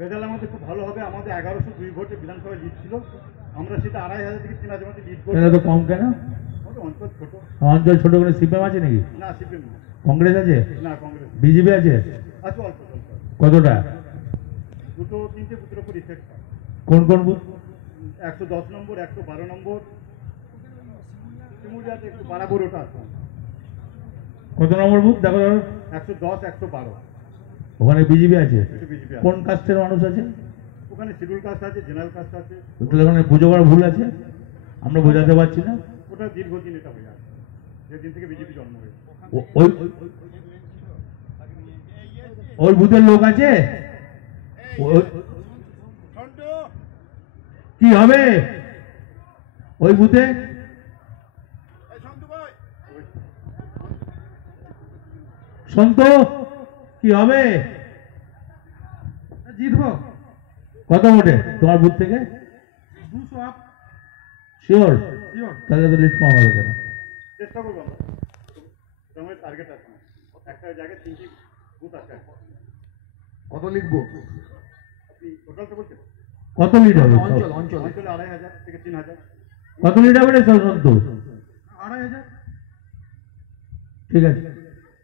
Result আমাদের খুব ভালো হবে। আমাদের এগারোশো দুই ভোটে বিধানসভায় লিড ছিল। আমরা সেটা আড়াই হাজার থেকে তিন হাজার মধ্যে লিড এটা তো কম কেন? অঞ্চল ছোট। অঞ্চল ছোট করে সিপিএম আছে নাকি? না সিপিএম কংগ্রেস আছে? না কংগ্রেস। বিজেপি আছে? আছে অল্প অল্প কতটা? দুটো তিনটে বুথের উপর ইফেক্ট কোন কোন বুথ? একশো দশ নম্বর একশো বারো নম্বর। শিমুলিয়াতে একটু বাড়াবোর ওটা কত নম্বর বুথ? দেখো দেখো। একশো দশ একশো বারো। ওখানে বিজেপি আছে? কোন কাস্টের মানুষ আছে? ওখানে শিডিউল কাস্ট আছে জেনারেল কাস্ট আছে। তাহলে ওখানে পুজো করা ভুল আছে। আমরা বোঝাতে পারছি না। ওটা দীর্ঘদিন এটা হয়ে আছে। যেদিন থেকে বিজেপি জন্ম হয়েছে। ওই ওই বুথের লোক আছে? কি হবে? ওই বুথে? সন্ত? কি হবে? জিতবো। কত ভোটে? তোমার বুথ থেকে? দুশো আপ শিওর শিওর তাহলে তো লিট কম হবে কেন? চেষ্টা করব আমরা। টার্গেট আছে। একটা জায়গায় তিনটি বুথ আছে। কত লিখব? আপনি টোটালটা বলছেন? কত হবে অঞ্চল অঞ্চল। অঞ্চলে আড়াই হাজার থেকে তিন হাজার। কত হবে রে আড়াই হাজার। ঠিক আছে।